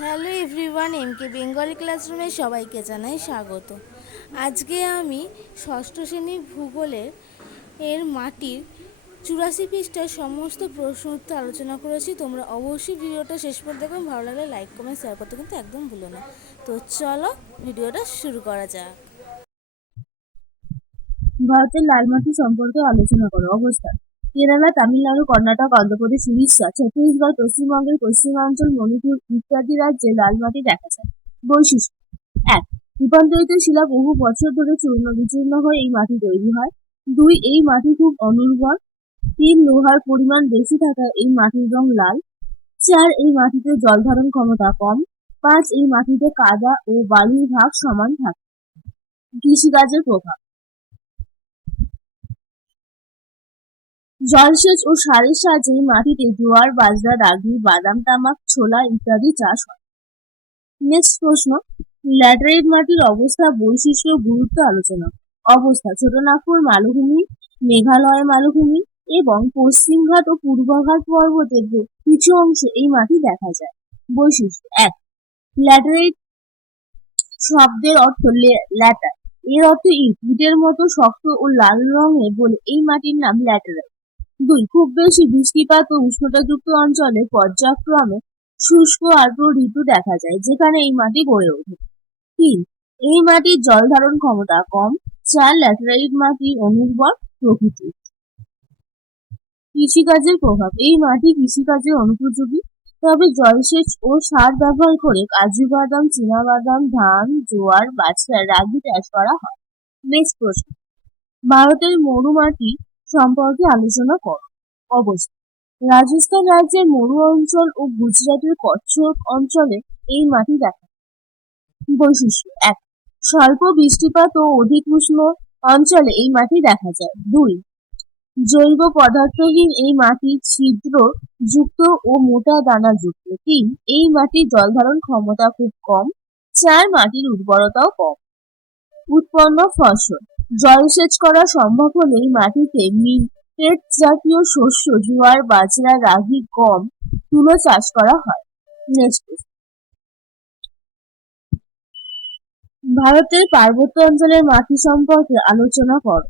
Hello everyone M K Bengali ক্লাসরুমে সবাইকে জানাই স্বাগত। আজকে আমি ষষ্ঠ শ্রেণির ভূগোলের এর মাটির চুরাশি পৃষ্ঠার সমস্ত প্রশ্ন উত্তর আলোচনা করেছি। তোমরা অবশ্যই ভিডিওটা শেষ পর্যন্ত দেখবে ভালো লাগলে লাইক কমেন্ট শেয়ার করতে কিন্তু একদম ভুলো না। তো চলো ভিডিওটা শুরু করা যাক। ভারতের লাল মাটি সম্পর্কে আলোচনা করো, অবস্থান। কেরালা, তামিলনাড়ু, কর্ণাটক, অন্ধ্রপ্রদেশ, উড়িষ্যা, ছত্তিশগড়, পশ্চিমবঙ্গের পশ্চিমাঞ্চল, মণিপুর ইত্যাদি রাজ্যে লাল মাটি দেখা যায়। বৈশিষ্ট্য এক, রূপান্তরিত শিলা বহু বছর ধরে চূর্ণ বিচূর্ণ হয়ে এই মাটি তৈরি হয়। দুই, এই মাটি খুব অনুর্বর। তিন, লোহার পরিমাণ বেশি থাকায় এই মাটির রং লাল। চার, এই মাটিতে জল ধারণ ক্ষমতা কম। পাঁচ, এই মাটিতে কাদা ও বালির ভাগ সমান থাকে। কৃষিকাজের প্রভাব জলসেচ ও সারের সাহায্যে মাটিতে জোয়ার, বাজরা রাগি বাদাম, তামাক, ছোলা ইত্যাদি চাষ হয়। নেক্সট প্রশ্ন, ল্যাটারাইট মাটির অবস্থা, বৈশিষ্ট্য গুরুত্ব আলোচনা। অবস্থা ছোটনাগপুর মালভূমি, মেঘালয় মালভূমি এবং পশ্চিমঘাট ও পূর্বঘাট পর্বতের কিছু অংশে এই মাটি দেখা যায়। বৈশিষ্ট্য, এক, ল্যাটারাইট শব্দের অর্থ ল্যাটার। এর অর্থ ইট, ইটের মতো শক্ত ও লাল রঙের বলে এই মাটির নাম ল্যাটারাইট। দুই, খুব বেশি বৃষ্টিপাত ও উষ্ণতাযুক্ত অঞ্চলে পর্যায়ক্রমে শুষ্ক আর্দ্র ঋতু দেখা যায়, যেখানে এই মাটি গড়ে ওঠে। তিন, এই মাটির জল ধারণ ক্ষমতা কম চার ল্যাটেরাইট মাটি অনুর্বর প্রকৃতি কৃষিকাজের প্রভাব, এই মাটি কৃষিকাজের অনুপযোগী, তবে জলসেচ ও সার ব্যবহার করে কাজু বাদাম চীনাবাদাম, ধান, জোয়ার, বাজরা, রাগি চাষ করা হয়। নেক্সট প্রশ্ন, ভারতের মরুমাটি সম্পর্কে আলোচনা করো। অবস্থা রাজস্থান রাজ্যের মরু অঞ্চল ও গুজরাটের কচ্ছ অঞ্চলে এই মাটি দেখা বৈশিষ্ট্য এক, স্বল্প বৃষ্টিপাত ও অধিক উষ্ণ অঞ্চলে এই মাটি দেখা যায়। দুই, জৈব পদার্থহীন এই মাটি ছিদ্র যুক্ত ও মোটা দানা যুক্ত। তিন, এই মাটির জল ধারণ ক্ষমতা খুব কম। চার, মাটির উর্বরতাও কম। উৎপন্ন ফসল জলসেচ করা সম্ভব হলে মাটিতে মিলেট জাতীয় শস্য, জোয়ার, বাজরা, রাগি, গম, তুলো চাষ করা হয়। ভারতের পার্বত্য অঞ্চলের মাটি সম্পর্কে আলোচনা করো।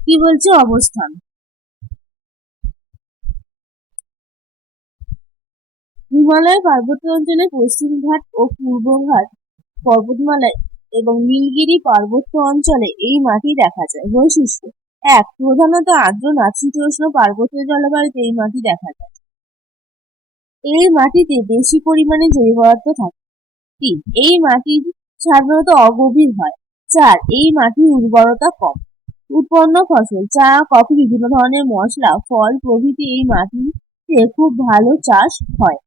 কি বলছে অবস্থান? হিমালয় পার্বত্য অঞ্চলে পশ্চিমঘাট ও পূর্বঘাট পর্বতমালায় এবং নীলগিরি পার্বত্য অঞ্চলে এই মাটি দেখা যায়। বৈশিষ্ট্য, এক, প্রধানত আর্দ্র নাতিশীতোষ্ণ পার্বত্য জলবায়ুতে এই মাটি দেখা যায়। এই মাটিতে বেশি পরিমাণে জৈব পদার্থ থাকে। তিন, এই মাটি সাধারণত অগভীর হয়। চার, এই মাটির উর্বরতা কম। উৎপন্ন ফসল, চা, কফি, বিভিন্ন ধরনের মশলা, ফল প্রভৃতি এই মাটিতে খুব ভালো চাষ হয়।